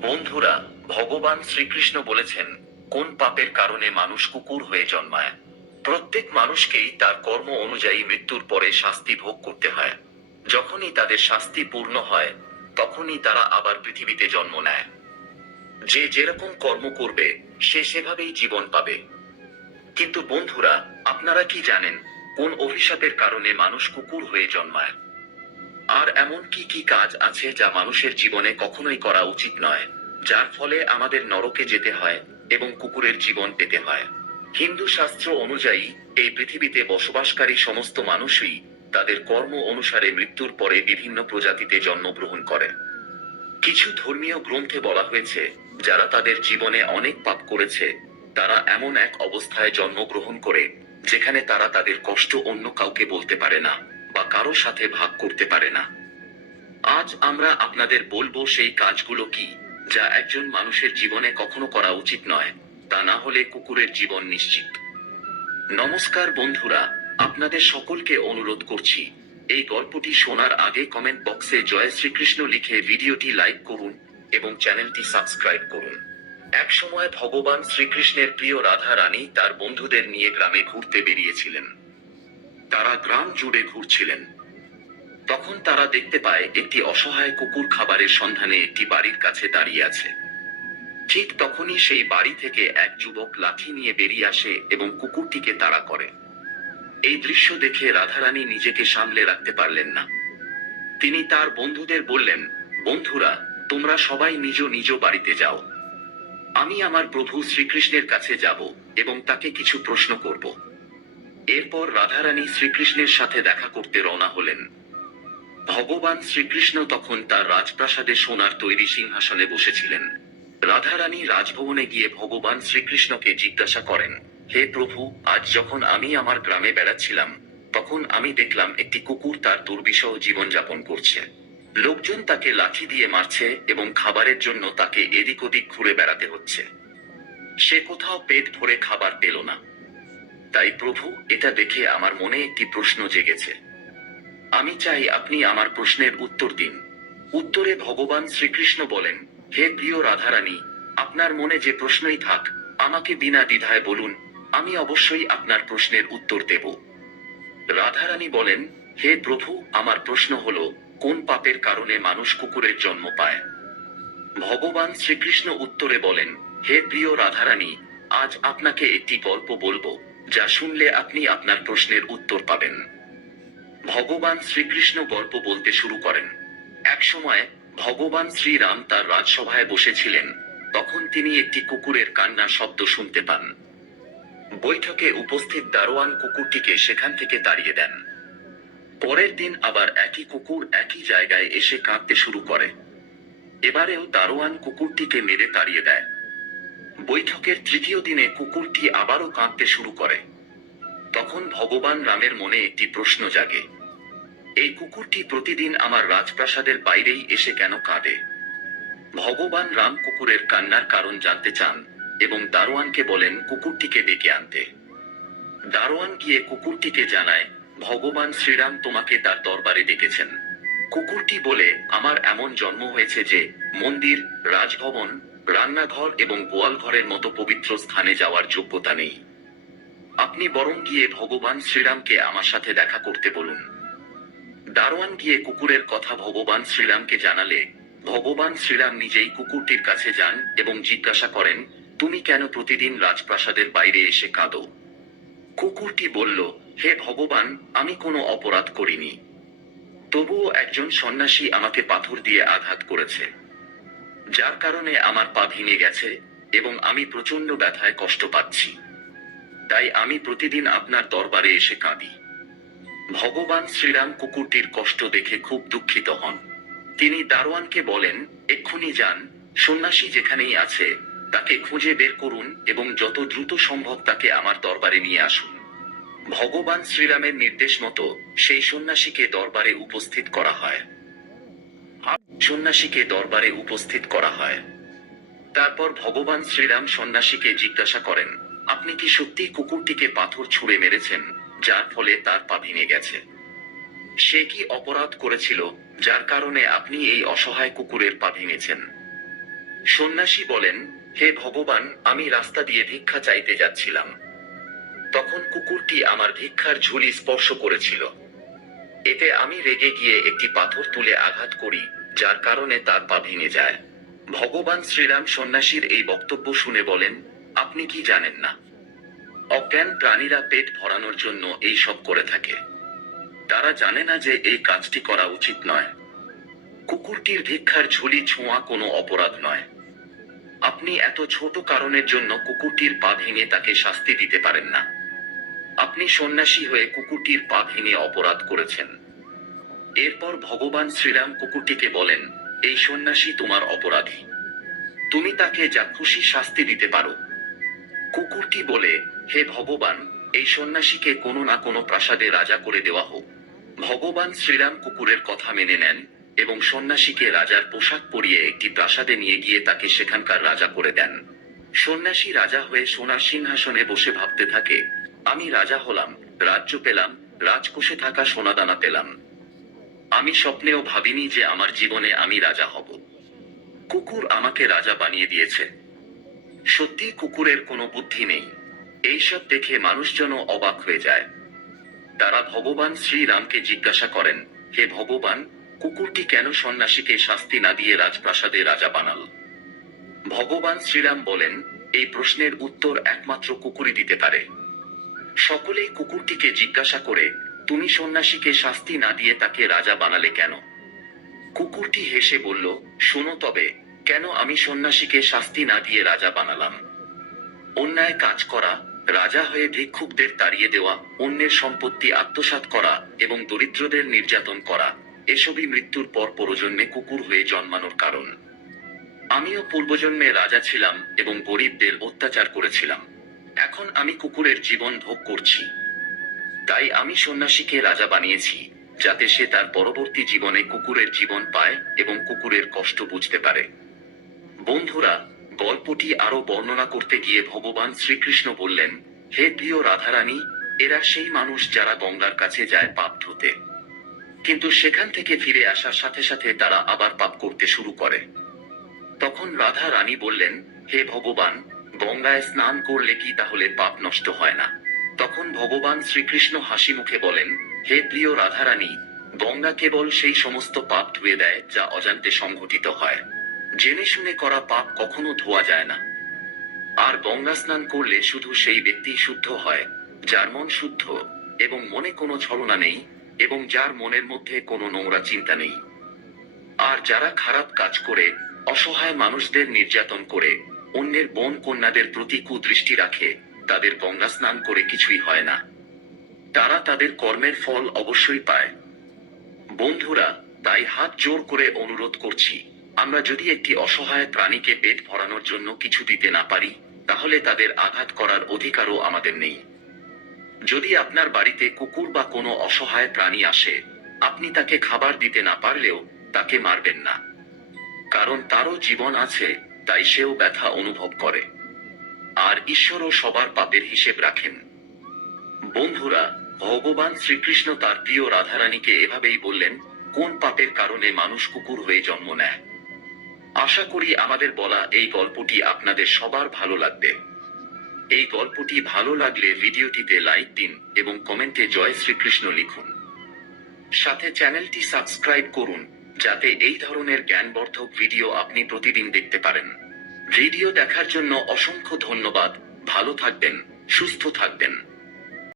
বন্ধুরা, ভগবান শ্রীকৃষ্ণ বলেছেন, কোন পাপের কারণে মানুষ কুকুর হয়ে জন্মায়? প্রত্যেক মানুষকেই তার কর্ম অনুযায়ী মৃত্যুর পরে শাস্তি ভোগ করতে হয়। যখনই তাদের শাস্তি পূর্ণ হয়, তখনই তারা আবার পৃথিবীতে জন্ম নেয়। যে যেরকম কর্ম করবে, সে সেভাবেই জীবন পাবে। কিন্তু বন্ধুরা, আপনারা কি জানেন, কোন অভিশাপের কারণে মানুষ কুকুর হয়ে জন্মায়? আর এমন কি কি কাজ আছে যা মানুষের জীবনে কখনোই করা উচিত নয়, যার ফলে আমাদের নরকে যেতে হয় এবং কুকুরের জীবন পেতে হয়। হিন্দু শাস্ত্র অনুযায়ী, এই পৃথিবীতে বসবাসকারী সমস্ত মানুষই তাদের কর্ম অনুসারে মৃত্যুর পরে বিভিন্ন প্রজাতিতে জন্মগ্রহণ করে কিছু ধর্মীয় গ্রন্থে বলা হয়েছে, যারা তাদের জীবনে অনেক পাপ করেছে, তারা এমন এক অবস্থায় জন্মগ্রহণ করে, যেখানে তারা তাদের কষ্ট অন্য কাউকে বলতে পারে না। বা কারও সাথে ভাগ করতে পারে না। আজ আমরা আপনাদের বলব সেই কাজগুলো কি, যা একজন মানুষের জীবনে কখনো করা উচিত নয়, তা না হলে কুকুরের জীবন নিশ্চিত। নমস্কার বন্ধুরা, আপনাদের সকলকে অনুরোধ করছি, এই গল্পটি শোনার আগে কমেন্ট বক্সে জয় শ্রীকৃষ্ণ লিখে ভিডিওটি লাইক করুন এবং চ্যানেলটি সাবস্ক্রাইব করুন। একসময় ভগবান শ্রীকৃষ্ণের প্রিয় রাধা রানী তার বন্ধুদের নিয়ে গ্রামে ঘুরতে বেরিয়েছিলেন। তারা গ্রাম জুড়ে ঘুরছিলেন। তখন তারা দেখতে পায় একটি অসহায় কুকুর খাবারের সন্ধানে একটি বাড়ির কাছে দাঁড়িয়ে আছে। ঠিক তখনই সেই বাড়ি থেকে এক যুবক লাঠি নিয়ে বেরিয়ে আসে এবং কুকুরটিকে তাড়া করে। এই দৃশ্য দেখে রাধারানী নিজেকে সামলে রাখতে পারলেন না। তিনি তার বন্ধুদের বললেন, বন্ধুরা, তোমরা সবাই নিজ নিজ বাড়িতে যাও। আমি আমার প্রভু শ্রীকৃষ্ণের কাছে যাব এবং তাকে কিছু প্রশ্ন করব। এরপর রাধারানী শ্রীকৃষ্ণের সাথে দেখা করতে রওনা হলেন। ভগবান শ্রীকৃষ্ণ তখন তার রাজপ্রাসাদে সোনার তৈরি সিংহাসনে বসেছিলেন। রাধারানী রাজভবনে গিয়ে ভগবান শ্রীকৃষ্ণকে জিজ্ঞাসা করেন, হে প্রভু, আজ যখন আমি আমার গ্রামে বেড়াচ্ছিলাম, তখন আমি দেখলাম একটি কুকুর তার দুর্বিষহ জীবনযাপন করছে। লোকজন তাকে লাঠি দিয়ে মারছে এবং খাবারের জন্য তাকে এদিক ওদিক ঘুরে বেড়াতে হচ্ছে। সে কোথাও পেট ভরে খাবার পেল না। তাই প্রভু, এটা দেখে আমার মনে একটি প্রশ্ন জেগেছে। আমি চাই আপনি আমার প্রশ্নের উত্তর দিন। উত্তরে ভগবান শ্রীকৃষ্ণ বলেন, হে প্রিয় রাধারানী, আপনার মনে যে প্রশ্নই থাক, আমাকে বিনা দ্বিধায় বলুন, আমি অবশ্যই আপনার প্রশ্নের উত্তর দেব। রাধারানী বলেন, হে প্রভু, আমার প্রশ্ন হল, কোন পাপের কারণে মানুষ কুকুরের জন্ম পায়? ভগবান শ্রীকৃষ্ণ উত্তরে বলেন, হে প্রিয় রাধারানী, আজ আপনাকে একটি গল্প বলব। যা শুনলে আপনি আপনার প্রশ্নের উত্তর পাবেন। ভগবান শ্রীকৃষ্ণ গল্প বলতে শুরু করেন। এক সময় ভগবান শ্রীরাম তার রাজসভায় বসেছিলেন। তখন তিনি একটি কুকুরের কান্নার শব্দ শুনতে পান। বৈঠকে উপস্থিত দারোয়ান কুকুরটিকে সেখান থেকে তাড়িয়ে দেন। পরের দিন আবার একই কুকুর একই জায়গায় এসে কাঁদতে শুরু করে। এবারেও দারোয়ান কুকুরটিকে মেরে তাড়িয়ে দেয়। বৈঠকের তৃতীয় দিনে কুকুরটি আবারও কাঁদতে শুরু করে। তখন ভগবান রামের মনে একটি প্রশ্ন জাগে। এই কুকুরটি প্রতিদিন আমার রাজপ্রাসাদের বাইরেই এসে কেন কাঁদে? ভগবান রাম কুকুরের কান্নার কারণ জানতে চান এবং দারোয়ানকে বলেন কুকুরটিকে ডেকে আনতে। দারোয়ান গিয়ে কুকুরটিকে জানায়, ভগবান শ্রীরাম তোমাকে তার দরবারে ডেকেছেন। কুকুরটি বলে, আমার এমন জন্ম হয়েছে যে মন্দির, রাজভবন রান্নাঘর এবং গোয়াল ঘরের মতো পবিত্র স্থানে যাওয়ার যোগ্যতা নেই। আপনি বরং গিয়ে ভগবান শ্রীরামকে আমার সাথে দেখা করতে বলুন। দারোয়ান গিয়ে কুকুরের কথা ভগবান শ্রীরামকে জানালে, ভগবান শ্রীরাম নিজেই কুকুরটির কাছে যান এবং জিজ্ঞাসা করেন, তুমি কেন প্রতিদিন রাজপ্রাসাদের বাইরে এসে কাঁদো? কুকুরটি বলল, হে ভগবান, আমি কোনো অপরাধ করিনি। তবুও একজন সন্ন্যাসী আমাকে পাথর দিয়ে আঘাত করেছে। যার কারণে আমার পা ভেঙে গেছে এবং আমি প্রচণ্ড ব্যথায় কষ্ট পাচ্ছি। তাই আমি প্রতিদিন আপনার দরবারে এসে কাঁদি। ভগবান শ্রীরাম কুকুরটির কষ্ট দেখে খুব দুঃখিত হন। তিনি দারোয়ানকে বলেন, এক্ষুনি যান, সন্ন্যাসী যেখানেই আছে, তাকে খুঁজে বের করুন এবং যত দ্রুত সম্ভব তাকে আমার দরবারে নিয়ে আসুন। ভগবান শ্রীরামের নির্দেশ মতো সেই সন্ন্যাসীকে দরবারে উপস্থিত করা হয়। সন্ন্যাসীকে দরবারে উপস্থিত করা হয়। তারপর ভগবান শ্রীরাম সন্ন্যাসীকে জিজ্ঞাসা করেন, আপনি কি সত্যি কুকুরটিকে পাথর ছুঁড়ে মেরেছেন, যার ফলে তার পা ভেঙে গেছে? সে কি অপরাধ করেছিল, যার কারণে আপনি এই অসহায় কুকুরের পা ভেঙেছেন? সন্ন্যাসী বলেন, হে ভগবান, আমি রাস্তা দিয়ে ভিক্ষা চাইতে যাচ্ছিলাম। তখন কুকুরটি আমার ভিক্ষার ঝুলি স্পর্শ করেছিল। এতে আমি রেগে গিয়ে একটি পাথর তুলে আঘাত করি, যার কারণে তার পা ভেঙে যায়। ভগবান শ্রীরাম সন্ন্যাসীর এই বক্তব্য শুনে বলেন, আপনি কি জানেন না? অজ্ঞান প্রাণীরা পেট ভরানোর জন্য এই সব করে থাকে। তারা জানে না যে এই কাজটি করা উচিত নয়। কুকুরটির ভিক্ষার ঝুলি ছোঁয়া কোনো অপরাধ নয়। আপনি এত ছোট কারণের জন্য কুকুরটির পা ভেঙে তাকে শাস্তি দিতে পারেন না। আপনি সন্ন্যাসী হয়ে কুকুরটির পা ভেঙে অপরাধ করেছেন। এরপর ভগবান শ্রীরাম কুকুরটিকে বলেন, এই সন্ন্যাসী তোমার অপরাধী। তুমি তাকে যা খুশি শাস্তি দিতে পারো। কুকুরটি বলে, হে ভগবান, এই সন্ন্যাসীকে কোনো না কোনো প্রাসাদে রাজা করে দেওয়া হোক। ভগবান শ্রীরাম কুকুরের কথা মেনে নেন এবং সন্ন্যাসীকে রাজার পোশাক পরিয়ে একটি প্রাসাদে নিয়ে গিয়ে তাকে সেখানকার রাজা করে দেন। সন্ন্যাসী রাজা হয়ে সোনার সিংহাসনে বসে ভাবতে থাকে আমি রাজা হলাম, রাজ্য পেলাম, রাজকোষে থাকা সোনাদানা পেলাম। আমি স্বপ্নেও ভাবিনি যে আমার জীবনে আমি রাজা হব। কুকুর আমাকে রাজা বানিয়ে দিয়েছে। সত্যি কুকুরের কোনো বুদ্ধি নেই। এইসব দেখে মানুষজন অবাক হয়ে যায়। তারা ভগবান শ্রীরামকে জিজ্ঞাসা করেন, হে ভগবান, কুকুরটি কেন সন্ন্যাসীকে শাস্তি না দিয়ে রাজপ্রাসাদে রাজা বানাল? ভগবান শ্রীরাম বলেন, এই প্রশ্নের উত্তর একমাত্র কুকুরই দিতে পারে। সকলেই কুকুরটিকে জিজ্ঞাসা করে, তুমি সন্ন্যাসীকে শাস্তি না দিয়ে তাকে রাজা বানালে কেন? কুকুরটি হেসে বলল, শোনো তবে, কেন আমি সন্ন্যাসীকে শাস্তি না দিয়ে রাজা বানালাম? অন্যায় কাজ করা, রাজা হয়ে ভিক্ষুকদের তাড়িয়ে দেওয়া, অন্যের সম্পত্তি আত্মসাৎ করা এবং দরিদ্রদের নির্যাতন করা, এসবই মৃত্যুর পর পরজন্মে কুকুর হয়ে জন্মানোর কারণ। আমিও পূর্বজন্মে রাজা ছিলাম এবং গরিবদের অত্যাচার করেছিলাম। এখন আমি কুকুরের জীবন ভোগ করছি। তাই আমি সন্ন্যাসীকে রাজা বানিয়েছি, যাতে সে তার পরবর্তী জীবনে কুকুরের জীবন পায় এবং কুকুরের কষ্ট বুঝতে পারে। বন্ধুরা, গল্পটি আরও বর্ণনা করতে গিয়ে ভগবান শ্রীকৃষ্ণ বললেন, হে প্রিয় রাধারানী, এরা সেই মানুষ যারা গঙ্গার কাছে যায় পাপ ধুতে। কিন্তু সেখান থেকে ফিরে আসার সাথে সাথে তারা আবার পাপ করতে শুরু করে। তখন রাধা রানী বললেন, হে ভগবান গঙ্গায় স্নান করলে কি তাহলে পাপ নষ্ট হয় না? তখন ভগবান শ্রীকৃষ্ণ হাসি মুখে বলেন, হে প্রিয় রাধারানী, গঙ্গা কেবল সেই সমস্ত পাপ ধুয়ে দেয় যা অজান্তে সংঘটিত হয়। জেনে শুনে করা পাপ কখনো ধোয়া যায় না। আর গঙ্গা স্নান করলে শুধু সেই ব্যক্তি শুদ্ধ হয়, যার মন শুদ্ধ এবং মনে কোনো ছলনা নেই এবং যার মনের মধ্যে কোনো নোংরা চিন্তা নেই। আর যারা খারাপ কাজ করে, অসহায় মানুষদের নির্যাতন করে অন্যের বোন কন্যাদের প্রতি কুদৃষ্টি রাখে, তাদের গঙ্গা স্নান করে কিছুই হয় না। তারা তাদের কর্মের ফল অবশ্যই পায়। বন্ধুরা, তাই হাত জোর করে অনুরোধ করছি, আমরা যদি একটি অসহায় প্রাণীকে পেট ভরানোর জন্য কিছু দিতে না পারি, তাহলে তাদের আঘাত করার অধিকারও আমাদের নেই। যদি আপনার বাড়িতে কুকুর বা কোনো অসহায় প্রাণী আসে, আপনি তাকে খাবার দিতে না পারলেও তাকে মারবেন না। কারণ তারও জীবন আছে তাই সেও ব্যথা অনুভব করে। আর ঈশ্বরও সবার পাপের হিসেব রাখেন। বন্ধুরা, ভগবান শ্রীকৃষ্ণ তার প্রিয় রাধারানীকে এভাবেই বললেন, কোন পাপের কারণে মানুষ কুকুর হয়ে জন্ম নেয়? আশা করি আমাদের বলা এই গল্পটি আপনাদের সবার ভালো লাগবে। এই গল্পটি ভালো লাগলে ভিডিওটিতে লাইক দিন এবং কমেন্টে জয় শ্রীকৃষ্ণ লিখুন। সাথে চ্যানেলটি সাবস্ক্রাইব করুন। যাতে এই ধরনের জ্ঞানবর্ধক ভিডিও আপনি প্রতিদিন দেখতে পারেন। ভিডিও দেখার জন্য অসংখ্য ধন্যবাদ। ভালো থাকবেন, সুস্থ থাকবেন।